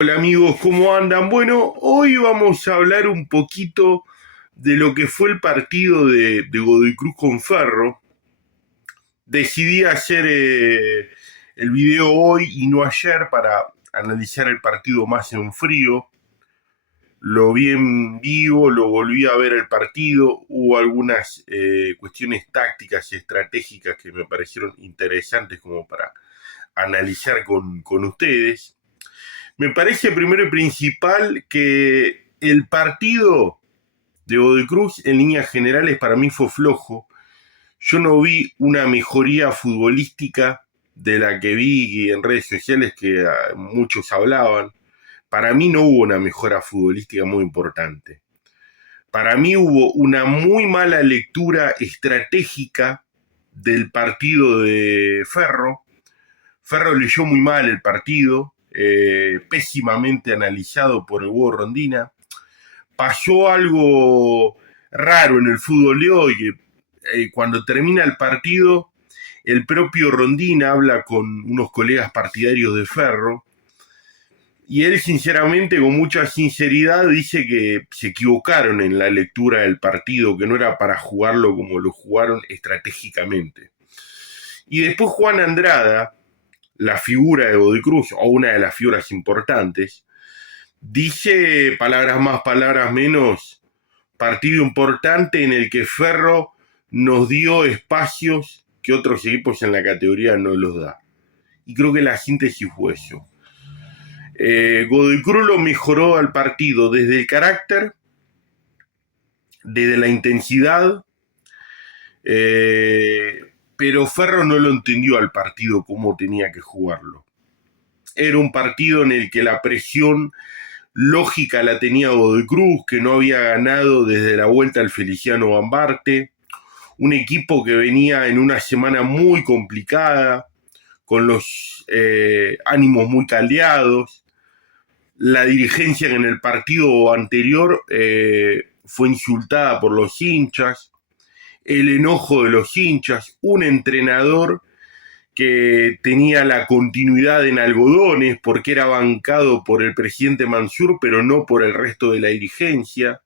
Hola amigos, ¿cómo andan? Bueno, hoy vamos a hablar un poquito de lo que fue el partido de Godoy Cruz con Ferro. Decidí hacer el video hoy y no ayer para analizar el partido más en frío. Lo vi en vivo, lo volví a ver el partido. Hubo algunas cuestiones tácticas y estratégicas que me parecieron interesantes como para analizar con ustedes. Me parece primero y principal que el partido de Godoy Cruz en líneas generales para mí fue flojo. Yo no vi una mejoría futbolística de la que vi en redes sociales que muchos hablaban. Para mí no hubo una mejora futbolística muy importante. Para mí hubo una muy mala lectura estratégica del partido de Ferro. Ferro leyó muy mal el partido, pésimamente analizado por el Hugo Rondina. Pasó algo raro en el fútbol de hoy, que cuando termina el partido, el propio Rondina habla con unos colegas partidarios de Ferro, y él sinceramente, con mucha sinceridad, dice que se equivocaron en la lectura del partido, que no era para jugarlo como lo jugaron estratégicamente. Y después Juan Andrada, la figura de Godoy Cruz, o una de las figuras importantes, dice palabras más, palabras menos, partido importante en el que Ferro nos dio espacios que otros equipos en la categoría no los da. Y creo que la síntesis fue eso. Godoy Cruz lo mejoró al partido desde el carácter, desde la intensidad, pero Ferro no lo entendió al partido como tenía que jugarlo. Era un partido en el que la presión lógica la tenía Godoy Cruz, que no había ganado desde la vuelta al Feliciano Bambarte, un equipo que venía en una semana muy complicada, con los ánimos muy caldeados. La dirigencia en el partido anterior fue insultada por los hinchas, el enojo de los hinchas, un entrenador que tenía la continuidad en algodones porque era bancado por el presidente Mansur, pero no por el resto de la dirigencia.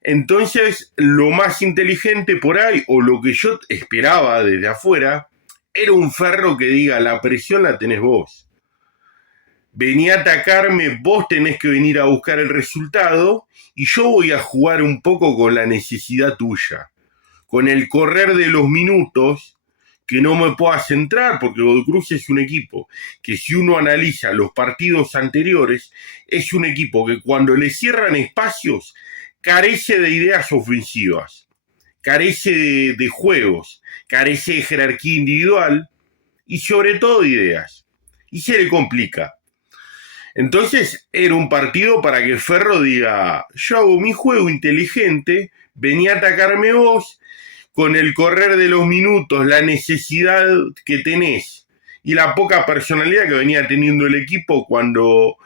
Entonces, lo más inteligente por ahí, o lo que yo esperaba desde afuera, era un Ferro que diga, la presión la tenés vos. Vení a atacarme, vos tenés que venir a buscar el resultado, y yo voy a jugar un poco con la necesidad tuya. Con el correr de los minutos, que no me pueda centrar, porque Godoy Cruz es un equipo que, si uno analiza los partidos anteriores, es un equipo que cuando le cierran espacios carece de ideas ofensivas, carece de juegos, carece de jerarquía individual y sobre todo de ideas. Y se le complica. Entonces era un partido para que Ferro diga, yo hago mi juego inteligente, vení a atacarme vos, con el correr de los minutos, la necesidad que tenés y la poca personalidad que venía teniendo el equipo cuando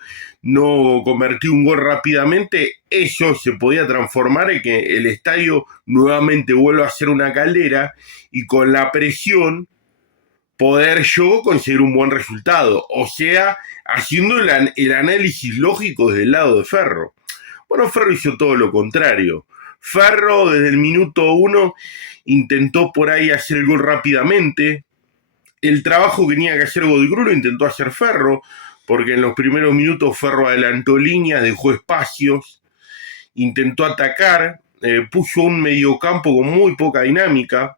no convertí un gol rápidamente, eso se podía transformar en que el estadio nuevamente vuelva a ser una caldera y con la presión poder yo conseguir un buen resultado, o sea, haciendo el análisis lógico desde el lado de Ferro. Bueno, Ferro hizo todo lo contrario. Ferro desde el minuto 1 intentó por ahí hacer el gol rápidamente. El trabajo que tenía que hacer Godoy Cruz lo intentó hacer Ferro, porque en los primeros minutos Ferro adelantó líneas, dejó espacios, intentó atacar, puso un mediocampo con muy poca dinámica,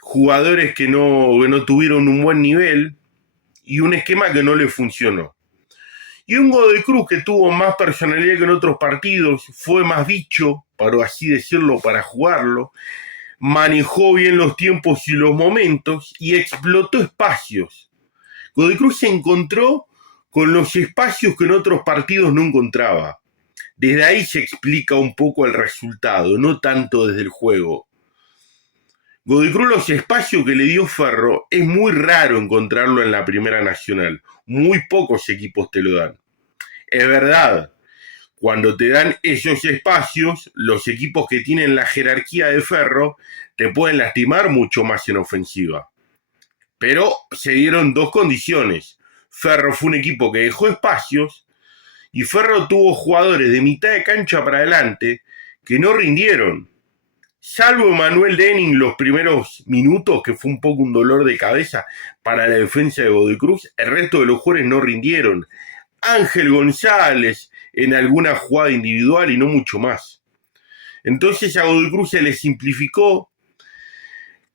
jugadores que no tuvieron un buen nivel y un esquema que no le funcionó. Y un Godoy Cruz que tuvo más personalidad que en otros partidos, fue más bicho, para así decirlo, para jugarlo, manejó bien los tiempos y los momentos y explotó espacios. Godoy Cruz se encontró con los espacios que en otros partidos no encontraba. Desde ahí se explica un poco el resultado, no tanto desde el juego. Godoy Cruz, los espacios que le dio Ferro, es muy raro encontrarlo en la Primera Nacional. Muy pocos equipos te lo dan. Es verdad, cuando te dan esos espacios, los equipos que tienen la jerarquía de Ferro te pueden lastimar mucho más en ofensiva. Pero se dieron dos condiciones. Ferro fue un equipo que dejó espacios y Ferro tuvo jugadores de mitad de cancha para adelante que no rindieron. Salvo Manuel Denning los primeros minutos, que fue un poco un dolor de cabeza para la defensa de Godoy Cruz, el resto de los jugadores no rindieron. Ángel González en alguna jugada individual y no mucho más. Entonces a Godoy Cruz se le simplificó.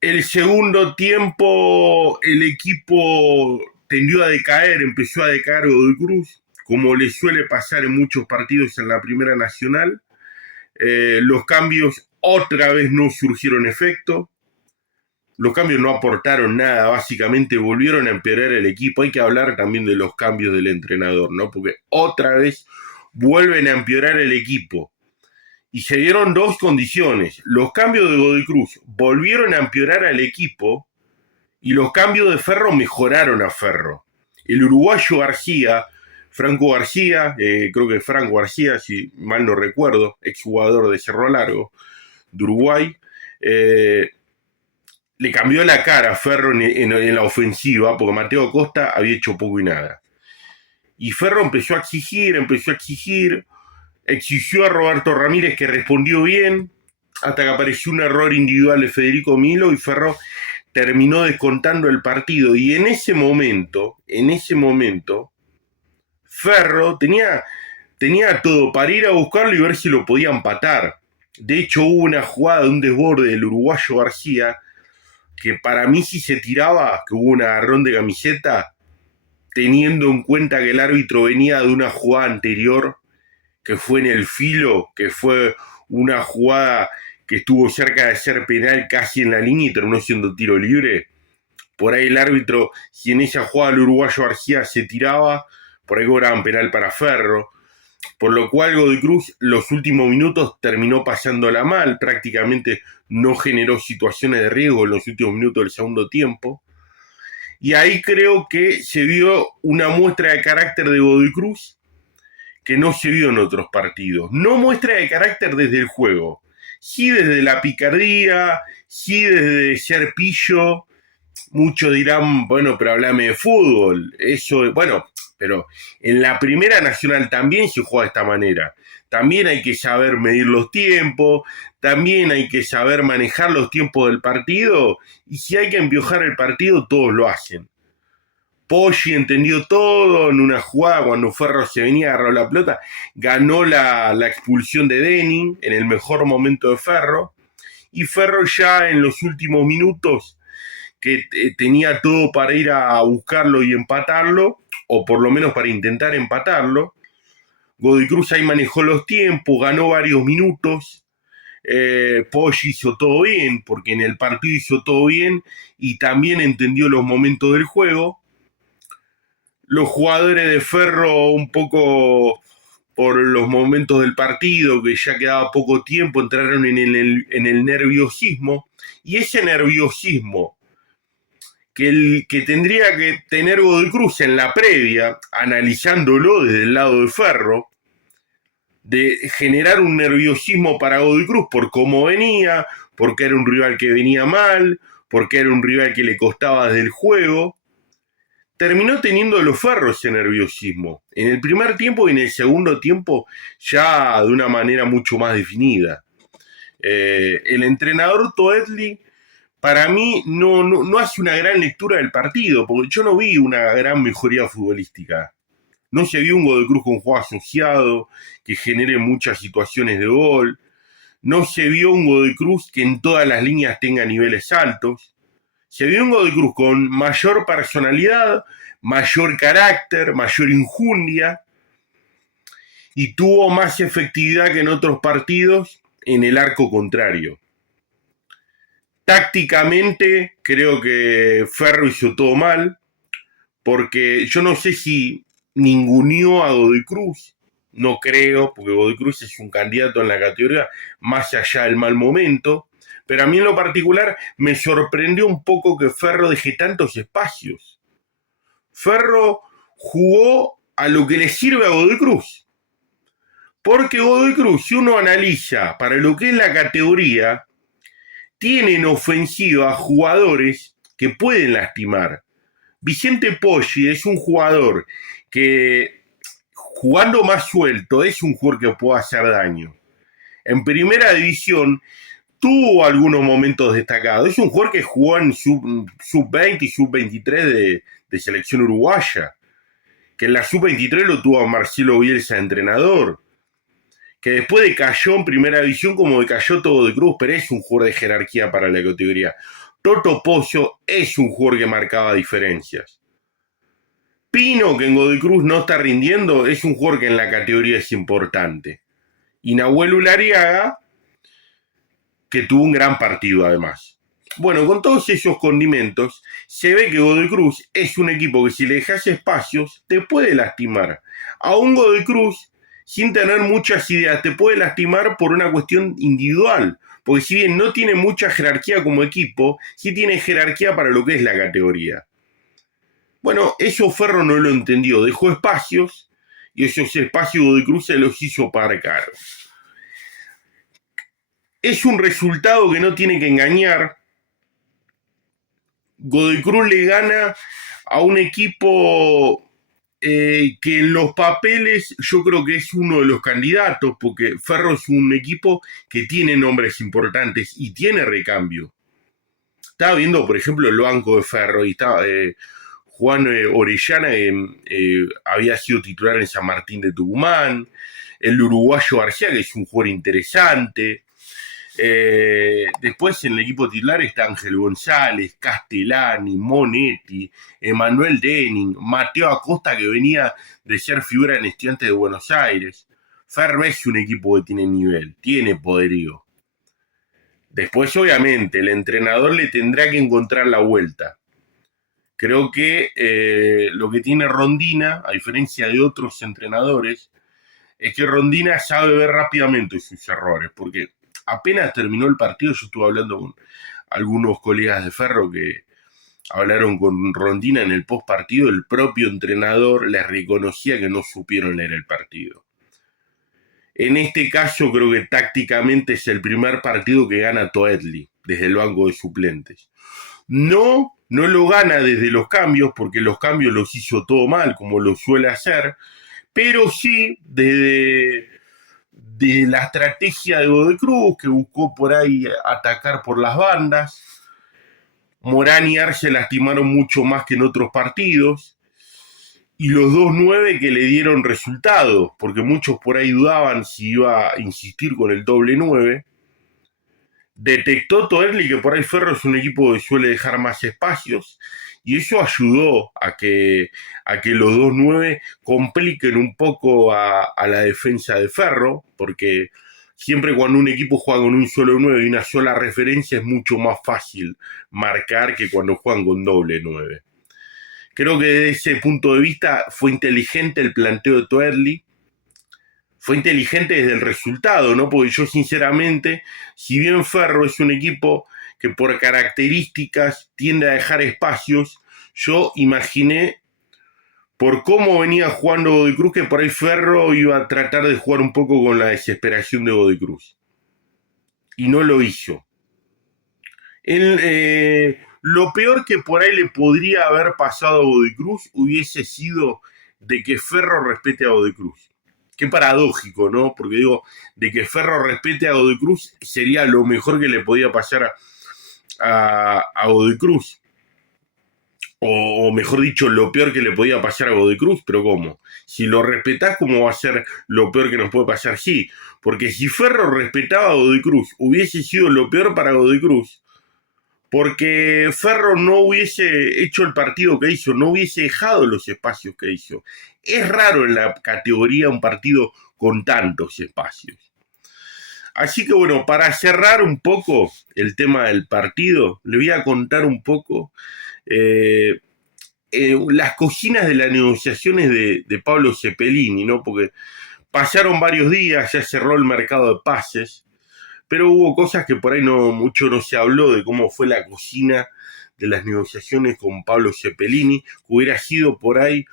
El segundo tiempo el equipo tendió a decaer, empezó a decaer Godoy Cruz, como le suele pasar en muchos partidos en la Primera Nacional. Los cambios otra vez no surgieron efecto. Los cambios no aportaron nada, básicamente volvieron a empeorar el equipo. Hay que hablar también de los cambios del entrenador, ¿no? Porque otra vez vuelven a empeorar el equipo. Y se dieron dos condiciones. Los cambios de Godoy Cruz volvieron a empeorar al equipo y los cambios de Ferro mejoraron a Ferro. El uruguayo García, Franco García, creo que Franco García, si mal no recuerdo, exjugador de Cerro Largo, de Uruguay, le cambió la cara a Ferro en la ofensiva, porque Mateo Acosta había hecho poco y nada. Y Ferro empezó a exigir, exigió a Roberto Ramírez, que respondió bien, hasta que apareció un error individual de Federico Milo y Ferro terminó descontando el partido. Y en ese momento, Ferro tenía todo para ir a buscarlo y ver si lo podía empatar. De hecho, hubo una jugada de un desborde del uruguayo García, que para mí sí se tiraba, que hubo un agarrón de camiseta, teniendo en cuenta que el árbitro venía de una jugada anterior, que fue en el filo, que fue una jugada que estuvo cerca de ser penal casi en la línea y terminó siendo tiro libre. Por ahí el árbitro, si en esa jugada el uruguayo García se tiraba, por ahí cobraban penal para Ferro. Por lo cual Godoy Cruz los últimos minutos terminó pasándola mal, prácticamente no generó situaciones de riesgo en los últimos minutos del segundo tiempo. Y ahí creo que se vio una muestra de carácter de Godoy Cruz que no se vio en otros partidos. No muestra de carácter desde el juego, sí desde la picardía, sí desde ser pillo. Muchos dirán, bueno, pero háblame de fútbol. Eso, bueno, pero en la Primera Nacional también se juega de esta manera. También hay que saber medir los tiempos, también hay que saber manejar los tiempos del partido, y si hay que empiojar el partido, todos lo hacen. Poggi entendió todo en una jugada cuando Ferro se venía, agarró la pelota, ganó la expulsión de Denning en el mejor momento de Ferro, y Ferro ya en los últimos minutos, que tenía todo para ir a buscarlo y empatarlo, o por lo menos para intentar empatarlo. Godoy Cruz ahí manejó los tiempos, ganó varios minutos. Poggi hizo todo bien, porque en el partido hizo todo bien y también entendió los momentos del juego. Los jugadores de Ferro, un poco por los momentos del partido, que ya quedaba poco tiempo, entraron en el nerviosismo, y ese nerviosismo que tendría que tener Godoy Cruz en la previa, analizándolo desde el lado de Ferro, de generar un nerviosismo para Godoy Cruz por cómo venía, porque era un rival que venía mal, porque era un rival que le costaba desde el juego. Terminó teniendo los Ferros ese nerviosismo, en el primer tiempo y en el segundo tiempo ya de una manera mucho más definida. El entrenador Toetli, para mí, no hace una gran lectura del partido, porque yo no vi una gran mejoría futbolística. No se vio un Godoy Cruz con juego asociado, que genere muchas situaciones de gol. No se vio un Godoy Cruz que en todas las líneas tenga niveles altos. Se vio un Godoy Cruz con mayor personalidad, mayor carácter, mayor injundia, y tuvo más efectividad que en otros partidos en el arco contrario. Tácticamente creo que Ferro hizo todo mal, porque yo no sé si ninguneó a Godoy Cruz, no creo, porque Godoy Cruz es un candidato en la categoría más allá del mal momento, pero a mí en lo particular me sorprendió un poco que Ferro deje tantos espacios. Ferro jugó a lo que le sirve a Godoy Cruz, porque Godoy Cruz, si uno analiza para lo que es la categoría, tienen ofensiva jugadores que pueden lastimar. Vicente Poggi es un jugador que, jugando más suelto, es un jugador que puede hacer daño. En primera división tuvo algunos momentos destacados. Es un jugador que jugó en sub-20 y sub-23 de selección uruguaya. Que en la sub-23 lo tuvo a Marcelo Bielsa entrenador. Que después decayó en primera división como decayó todo de Cruz, pero es un jugador de jerarquía para la categoría. Toto Pozo es un jugador que marcaba diferencias. Pino, que en Godoy Cruz no está rindiendo, es un jugador que en la categoría es importante. Y Nahuel Ulariaga, que tuvo un gran partido además. Bueno, con todos esos condimentos, se ve que Godoy Cruz es un equipo que si le dejas espacios, te puede lastimar. A un Godoy Cruz, sin tener muchas ideas, te puede lastimar por una cuestión individual. Porque si bien no tiene mucha jerarquía como equipo, sí tiene jerarquía para lo que es la categoría. Bueno, eso Ferro no lo entendió, dejó espacios, y esos espacios Godoy Cruz se los hizo pagar caro. Es un resultado que no tiene que engañar. Godoy Cruz le gana a un equipo que en los papeles yo creo que es uno de los candidatos, porque Ferro es un equipo que tiene nombres importantes y tiene recambio. Estaba viendo, por ejemplo, el banco de Ferro y estaba Juan Orellana, había sido titular en San Martín de Tucumán, el uruguayo García, que es un jugador interesante. Después en el equipo titular está Ángel González, Castellani, Monetti, Emanuel Denning, Mateo Acosta, que venía de ser figura en Estudiantes de Buenos Aires. Ferro es un equipo que tiene nivel, tiene poderío. Después, obviamente, el entrenador le tendrá que encontrar la vuelta. Creo que lo que tiene Rondina, a diferencia de otros entrenadores, es que Rondina sabe ver rápidamente sus errores, porque apenas terminó el partido, yo estuve hablando con algunos colegas de Ferro que hablaron con Rondina en el post partido, el propio entrenador les reconocía que no supieron leer el partido. En este caso creo que tácticamente es el primer partido que gana Toetli desde el banco de suplentes. No lo gana desde los cambios, porque los cambios los hizo todo mal, como lo suele hacer, pero sí de la estrategia de Godoy Cruz, que buscó por ahí atacar por las bandas. Morán y Arce lastimaron mucho más que en otros partidos. Y los 2-9 que le dieron resultados, porque muchos por ahí dudaban si iba a insistir con el doble 9. Detectó Toerli que por ahí Ferro es un equipo que suele dejar más espacios, y eso ayudó a que los 2-9 compliquen un poco a la defensa de Ferro, porque siempre cuando un equipo juega con un solo 9 y una sola referencia es mucho más fácil marcar que cuando juegan con doble 9. Creo que desde ese punto de vista fue inteligente el planteo de Toerli. Fue inteligente desde el resultado, ¿no? Porque yo sinceramente, si bien Ferro es un equipo que por características tiende a dejar espacios, yo imaginé, por cómo venía jugando Godoy Cruz, que por ahí Ferro iba a tratar de jugar un poco con la desesperación de Godoy Cruz. Y no lo hizo. Lo peor que por ahí le podría haber pasado a Godoy Cruz hubiese sido de que Ferro respete a Godoy Cruz. Qué paradójico, ¿no? Porque digo, de que Ferro respete a Godoy Cruz sería lo mejor que le podía pasar a Godoy Cruz. O mejor dicho, lo peor que le podía pasar a Godoy Cruz, pero ¿cómo? Si lo respetás, ¿cómo va a ser lo peor que nos puede pasar? Sí, porque si Ferro respetaba a Godoy Cruz, hubiese sido lo peor para Godoy Cruz, porque Ferro no hubiese hecho el partido que hizo, no hubiese dejado los espacios que hizo. Es raro en la categoría un partido con tantos espacios. Así que bueno, para cerrar un poco el tema del partido, le voy a contar un poco las cocinas de las negociaciones de Pablo Cepelini, ¿no? Porque pasaron varios días, ya cerró el mercado de pases, pero hubo cosas que por ahí mucho no se habló de cómo fue la cocina de las negociaciones con Pablo Cepelini, que hubiera sido por ahí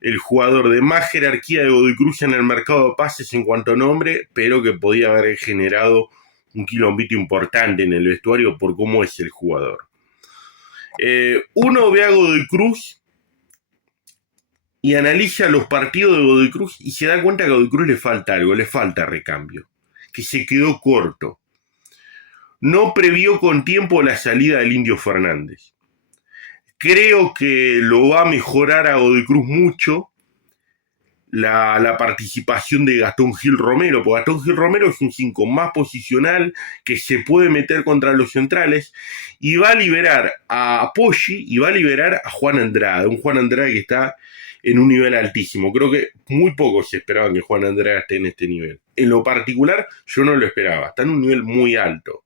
el jugador de más jerarquía de Godoy Cruz en el mercado de pases en cuanto a nombre, pero que podía haber generado un quilombito importante en el vestuario por cómo es el jugador. Uno ve a Godoy Cruz y analiza los partidos de Godoy Cruz y se da cuenta que a Godoy Cruz le falta algo, le falta recambio, que se quedó corto. No previó con tiempo la salida del Indio Fernández. Creo que lo va a mejorar a Godoy Cruz mucho la participación de Gastón Gil Romero, porque Gastón Gil Romero es un 5 más posicional que se puede meter contra los centrales y va a liberar a Poggi y va a liberar a Juan Andrade, un Juan Andrade que está en un nivel altísimo. Creo que muy pocos esperaban que Juan Andrade esté en este nivel. En lo particular, yo no lo esperaba, está en un nivel muy alto.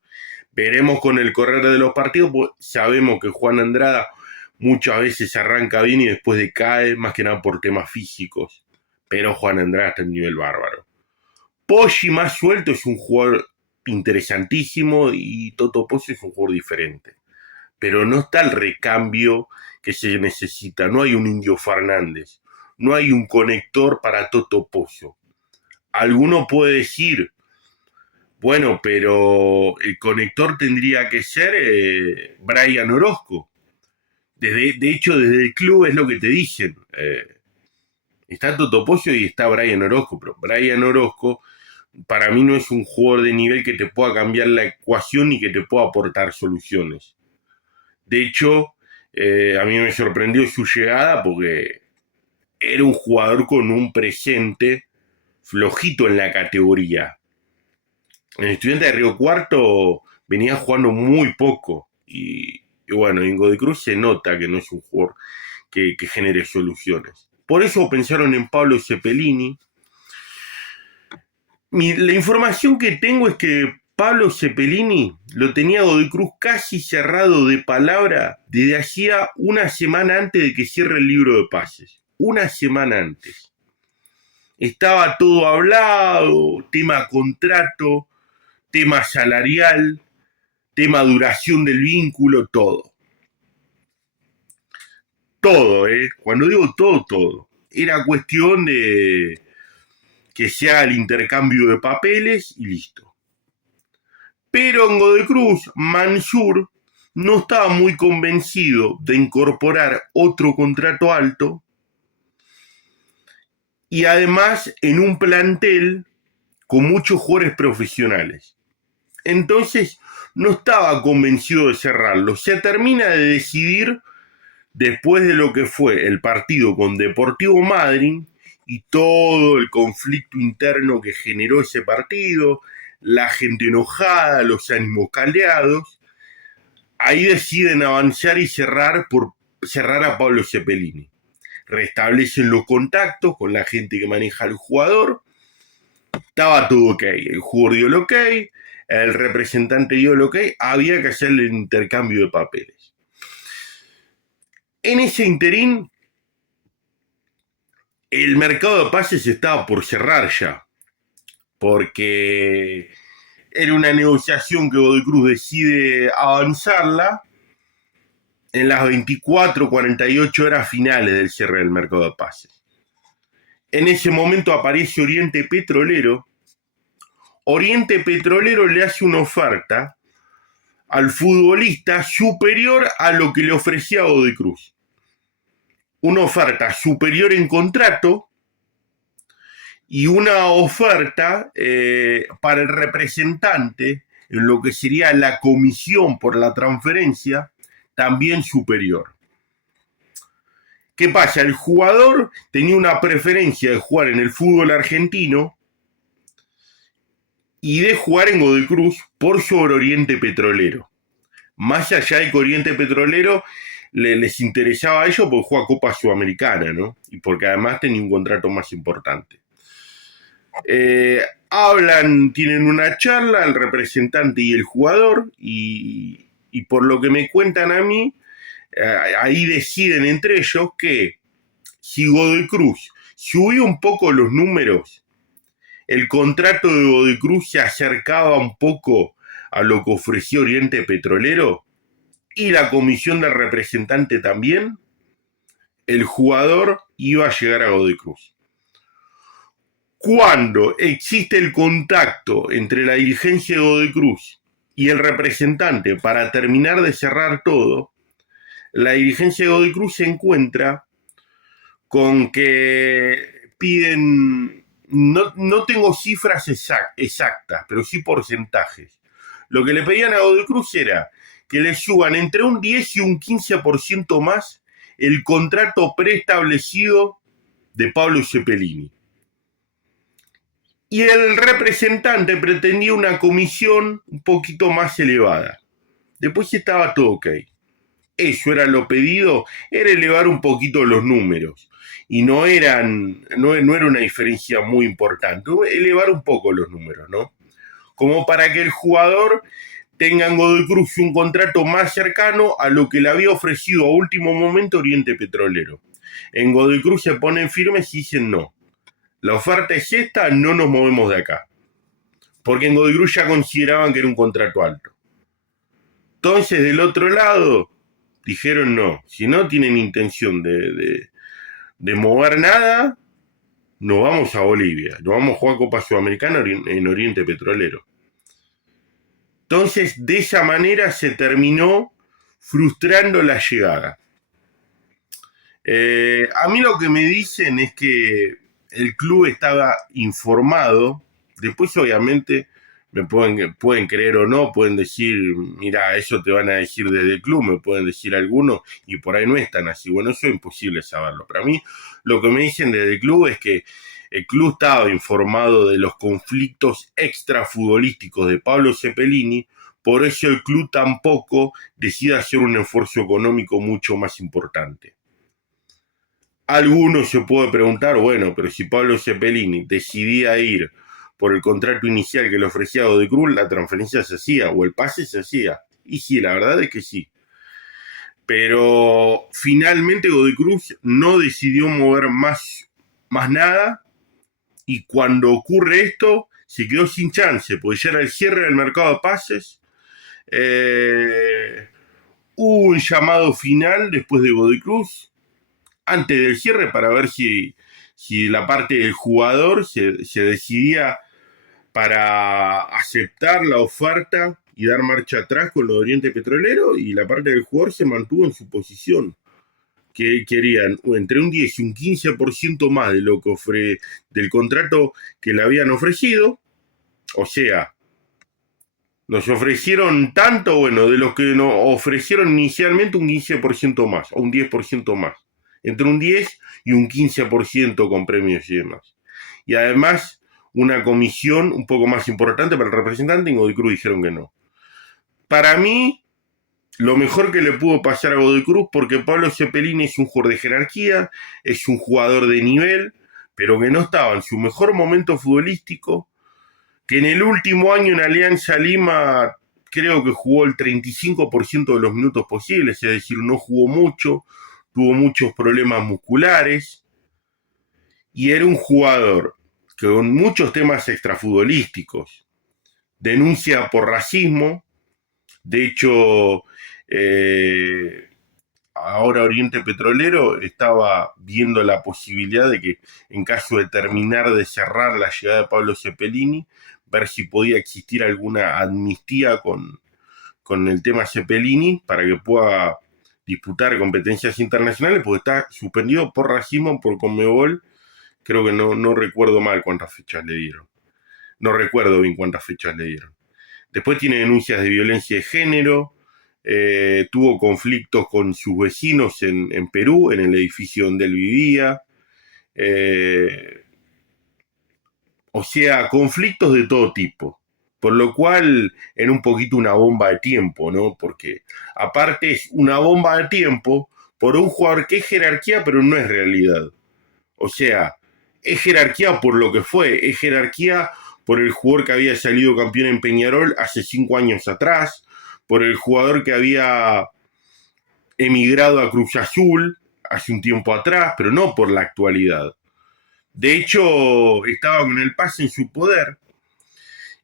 Veremos con el correr de los partidos, pues sabemos que Juan Andrade muchas veces arranca bien y después decae, más que nada por temas físicos. Pero Juan Andrade está en un nivel bárbaro. Poggi más suelto es un jugador interesantísimo y Toto Pozzo es un jugador diferente. Pero no está el recambio que se necesita. No hay un Indio Fernández. No hay un conector para Toto Pozzo. Alguno puede decir, bueno, pero el conector tendría que ser Brian Orozco. De hecho, desde el club es lo que te dicen. Está Toto Pozzo y está Brian Orozco, pero Brian Orozco para mí no es un jugador de nivel que te pueda cambiar la ecuación y que te pueda aportar soluciones. De hecho, a mí me sorprendió su llegada porque era un jugador con un presente flojito en la categoría. El Estudiante de Río Cuarto venía jugando muy poco y bueno, en Godoy Cruz se nota que no es un jugador que genere soluciones. Por eso pensaron en Pablo Cepelini. La información que tengo es que Pablo Cepelini lo tenía Godoy Cruz casi cerrado de palabra desde hacía una semana antes de que cierre el libro de pases. Una semana antes. Estaba todo hablado, tema contrato, tema salarial, tema duración del vínculo, todo. Todo, Cuando digo todo, todo. Era cuestión de que se haga el intercambio de papeles y listo. Pero en Godoy Cruz, Mansur no estaba muy convencido de incorporar otro contrato alto y además en un plantel con muchos jugadores profesionales. Entonces no estaba convencido de cerrarlo. Se termina de decidir después de lo que fue el partido con Deportivo Madryn y todo el conflicto interno que generó ese partido, la gente enojada, los ánimos caldeados. Ahí deciden avanzar y cerrar a Pablo Cepelini. Restablecen los contactos con la gente que maneja al jugador. Estaba todo ok. El jugador dio el ok, el representante dio el ok. Había que hacer el intercambio de papeles. En ese interín, el mercado de pases estaba por cerrar ya, porque era una negociación que Godoy Cruz decide avanzarla en las 24, 48 horas finales del cierre del mercado de pases. En ese momento aparece Oriente Petrolero. Oriente Petrolero le hace una oferta al futbolista superior a lo que le ofrecía Godoy Cruz. Una oferta superior en contrato y una oferta para el representante en lo que sería la comisión por la transferencia también superior. ¿Qué pasa? El jugador tenía una preferencia de jugar en el fútbol argentino y de jugar en Godoy Cruz por sobre Oriente Petrolero. Más allá de que Oriente Petrolero les interesaba a ellos porque juega Copa Sudamericana, ¿no? Y porque además tenía un contrato más importante. Tienen una charla el representante y el jugador y por lo que me cuentan a mí, ahí deciden entre ellos que si Godoy Cruz subía un poco los números, el contrato de Godoy Cruz se acercaba un poco a lo que ofreció Oriente Petrolero y la comisión del representante también, el jugador iba a llegar a Godoy Cruz. Cuando existe el contacto entre la dirigencia de Godoy Cruz y el representante para terminar de cerrar todo, la dirigencia de Godoy Cruz se encuentra con que piden, no tengo cifras exactas, pero sí porcentajes. Lo que le pedían a Godoy Cruz era que le suban entre un 10 y un 15% más el contrato preestablecido de Pablo Cepelini. Y el representante pretendía una comisión un poquito más elevada. Después estaba todo ok. Eso era lo pedido, era elevar un poquito los números. Y no era una diferencia muy importante, elevar un poco los números, ¿no? Como para que el jugador tenga en Godoy Cruz un contrato más cercano a lo que le había ofrecido a último momento Oriente Petrolero. En Godoy Cruz se ponen firmes y dicen no. La oferta es esta, no nos movemos de acá. Porque en Godoy Cruz ya consideraban que era un contrato alto. Entonces, del otro lado, dijeron no. Si no tienen intención de mover nada, nos vamos a Bolivia. Nos vamos a jugar Copa Sudamericana en Oriente Petrolero. Entonces, de esa manera se terminó frustrando la llegada. A mí lo que me dicen es que el club estaba informado. Después, obviamente, me pueden creer o no, pueden decir, mira, eso te van a decir desde el club, me pueden decir algunos, y por ahí no es tan así. Bueno, eso es imposible saberlo. Para mí, lo que me dicen desde el club es que el club estaba informado de los conflictos extrafutbolísticos de Pablo Cepelini, por eso el club tampoco decide hacer un esfuerzo económico mucho más importante. Algunos se puede preguntar, bueno, pero si Pablo Cepelini decidía ir por el contrato inicial que le ofrecía Godoy Cruz, la transferencia se hacía o el pase se hacía. Y sí, la verdad es que sí. Pero finalmente Godoy Cruz no decidió mover más nada, y cuando ocurre esto se quedó sin chance, porque ya era el cierre del mercado de pases. Hubo un llamado final después de Godoy Cruz, antes del cierre, para ver si la parte del jugador se decidía para aceptar la oferta y dar marcha atrás con lo de Oriente Petrolero, y la parte del jugador se mantuvo en su posición, que querían entre un 10 y un 15% más de lo que del contrato que le habían ofrecido. O sea, nos ofrecieron tanto, bueno, de los que nos ofrecieron inicialmente un 15% más, o un 10% más. Entre un 10 y un 15% con premios y demás. Y además, una comisión un poco más importante para el representante, y Godoy Cruz dijeron que no. Para mí, lo mejor que le pudo pasar a Godoy Cruz, porque Pablo Cepelini es un jugador de jerarquía, es un jugador de nivel, pero que no estaba en su mejor momento futbolístico, que en el último año en Alianza Lima creo que jugó el 35% de los minutos posibles, es decir, no jugó mucho, tuvo muchos problemas musculares, y era un jugador que con muchos temas extrafutbolísticos, denuncia por racismo. De hecho, ahora Oriente Petrolero estaba viendo la posibilidad de que, en caso de terminar de cerrar la llegada de Pablo Cepelini, ver si podía existir alguna amnistía con el tema Cepelini para que pueda disputar competencias internacionales, porque está suspendido por racismo por Conmebol. Creo que no recuerdo mal cuántas fechas le dieron. No recuerdo bien cuántas fechas le dieron. Después tiene denuncias de violencia de género. Tuvo conflictos con sus vecinos en Perú, en el edificio donde él vivía. O sea, conflictos de todo tipo. Por lo cual era un poquito una bomba de tiempo, ¿no? Porque aparte es una bomba de tiempo por un jugador que es jerarquía, pero no es realidad. O sea, es jerarquía por lo que fue, es jerarquía por el jugador que había salido campeón en Peñarol hace 5 años atrás, por el jugador que había emigrado a Cruz Azul hace un tiempo atrás, pero no por la actualidad. De hecho, estaba con el pase en su poder,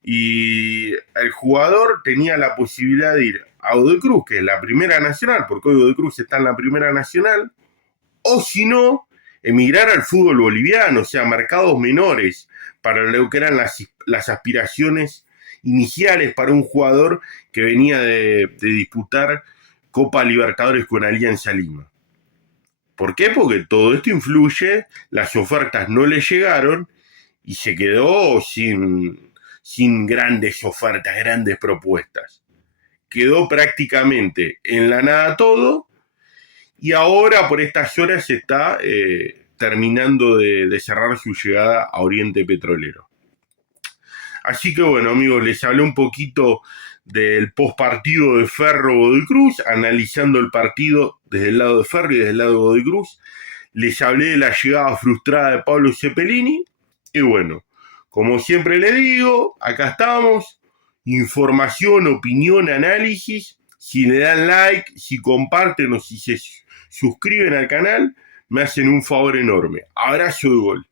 y el jugador tenía la posibilidad de ir a Godoy Cruz, que es la primera nacional, porque hoy Godoy Cruz está en la primera nacional, o si no, emigrar al fútbol boliviano, o sea, mercados menores, para lo que eran las aspiraciones iniciales para un jugador que venía de disputar Copa Libertadores con Alianza Lima. ¿Por qué? Porque todo esto influye, las ofertas no le llegaron y se quedó sin grandes ofertas, grandes propuestas. Quedó prácticamente en la nada todo y ahora por estas horas se está terminando de cerrar su llegada a Oriente Petrolero. Así que bueno, amigos, les hablé un poquito del postpartido de Ferro Godoy Cruz, analizando el partido desde el lado de Ferro y desde el lado de Godoy Cruz. Les hablé de la llegada frustrada de Pablo Cepelini. Y bueno, como siempre les digo, acá estamos. Información, opinión, análisis. Si le dan like, si comparten o si se suscriben al canal, me hacen un favor enorme. Abrazo de gol.